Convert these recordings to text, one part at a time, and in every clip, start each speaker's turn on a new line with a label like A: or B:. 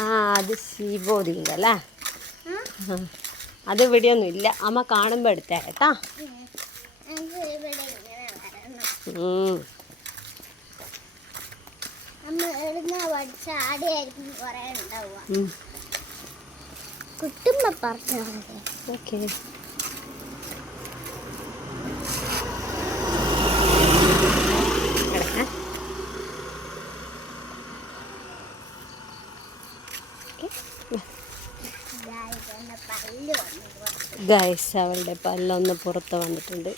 A: ആ അത് സീബോധിന്റെ അല്ലേ. അത് ഇവിടെയൊന്നും ഇല്ല. അമ്മ കാണുമ്പോൾ എടുത്തേ കേട്ടാ?
B: കുട്ടുമ്പ പറഞ്ഞു ഇങ്ങനെ
A: ഗൈസ് അവളുടെ പല്ലൊന്ന് പുറത്ത് വന്നിട്ടുണ്ട്.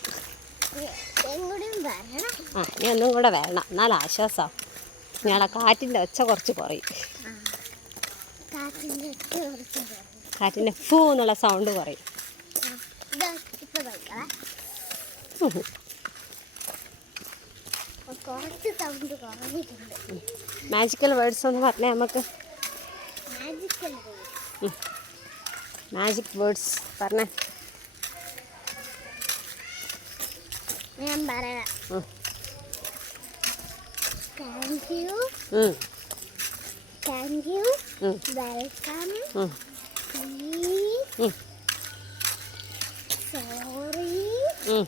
A: ആ ഇനി ഒന്നും കൂടെ വേണം എന്നാൽ ആശ്വാസം. ഞാൻ കാറ്റിന്റെ ഒച്ച കുറച്ച് കുറയും. കാറ്റിന്റെ ഫൂ എന്നുള്ള സൗണ്ട് കുറയും. മാജിക്കൽ വേർഡ്സ് ഒന്ന് പറഞ്ഞേ നമുക്ക് മാജിക് വേർഡ്സ് പറഞ്ഞേ
B: ഞാൻ പറയാം
A: ഉം.
B: താങ്ക് യു
A: ഉം.
B: താങ്ക് യു
A: ഉം.
B: വെൽക്കം
A: ഉം.
B: പ്ലീസ്
A: ഉം.
B: സോറി
A: ഉം.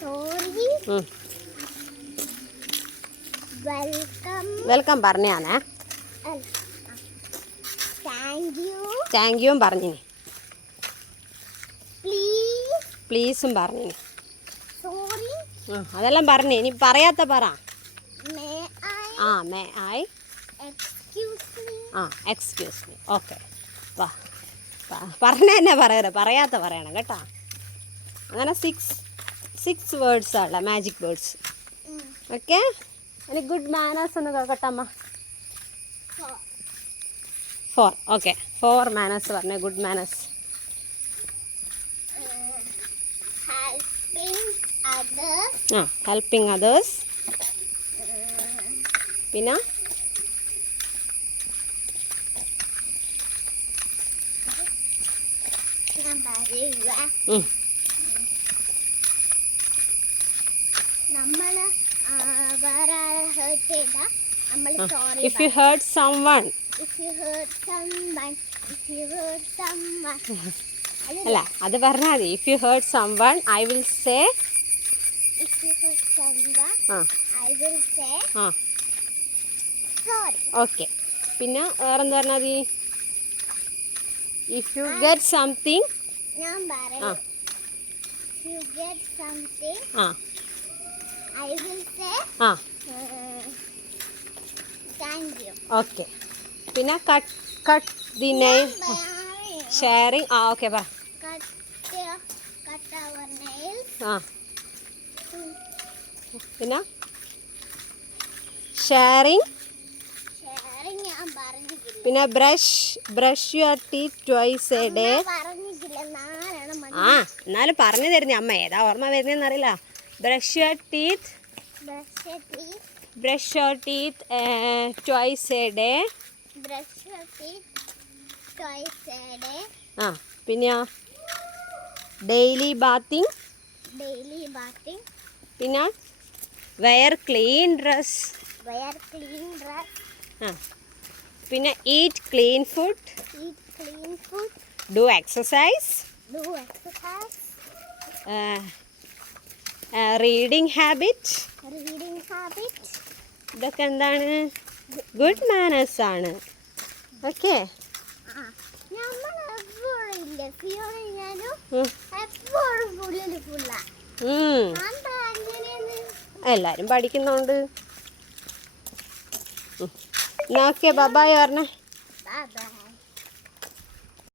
B: സോറി
A: ഉം.
B: വെൽക്കം.
A: പറഞ്ഞാണേ.
B: താങ്ക് യു
A: യുവും പറഞ്ഞിനി.
B: പ്ലീസ്
A: പറഞ്ഞിനി.
B: സോറി
A: ആ അതെല്ലാം പറഞ്ഞു. ഇനി പറയാത്ത പറ. ആ മേ
B: മീ
A: ആ എക്സ്ക്യൂസ് മീ ഓക്കെ വാ. പറഞ്ഞ തന്നെ പറയരുത്. പറയാത്ത പറയണം കേട്ടോ. അങ്ങനെ സിക്സ് സിക്സ് വേർഡ്സ് ഉള്ള മാജിക് വേർഡ്സ് ഓക്കെ ഇനി ഗുഡ് മാനേഴ്സ് ഒന്ന് കേൾക്കട്ടെ അമ്മ ഫോർ ഓക്കെ ഫോർ മാനേഴ്സ് പറഞ്ഞ ഗുഡ് മാനേഴ്സ്
B: അതേഴ്സ്
A: ആ ഹെൽപ്പിംഗ് അതേഴ്സ് പിന്നെ?
B: ഞാൻ
A: if you hurt some one
B: if you hurt someone if you hurt someone.
A: അല്ല? അത് പറഞ്ഞാൽ മതി. If you hurt some one I will say
B: if you hurt someone
A: ആ.
B: I will say
A: ആ.
B: sorry.
A: Okay പിന്നെ വേറെന്താ പറഞ്ഞാൽ മതി? ഇഫ് യു ഗെറ്റ് സംതിങ്
B: ഞാൻ പറയും. if you get something
A: ആ. ആ. ഓക്കെ. പിന്നെ cut cut the
B: Bye.
A: Sharing ആ ഓക്കെ പറ. ആ. പിന്നെ? ഷെയറിങ് പിന്നെ brush brush your teeth twice a day ആ എന്നാലും പറഞ്ഞു തരുന്നേ അമ്മ. ഏതാ ഓർമ്മ വരുന്നതെന്ന് brush your teeth
B: brush your teeth
A: brush your teeth twice a day
B: brush your teeth twice a day
A: ആ പിന്നെ ഡെയിലി ബാത്തിങ്
B: daily bathing
A: പിന്നെ wear clean dress
B: wear clean dress
A: ആ പിന്നെ eat clean food
B: eat clean food
A: do exercise
B: do exercise
A: reading habit
B: reading habit
A: ഇതൊക്കെ എന്താണ്? Good manners ആണ്. Okay എല്ലാരും പഠിക്കുന്നുണ്ട്. ഓക്കെ ബബായ് പറഞ്ഞേ.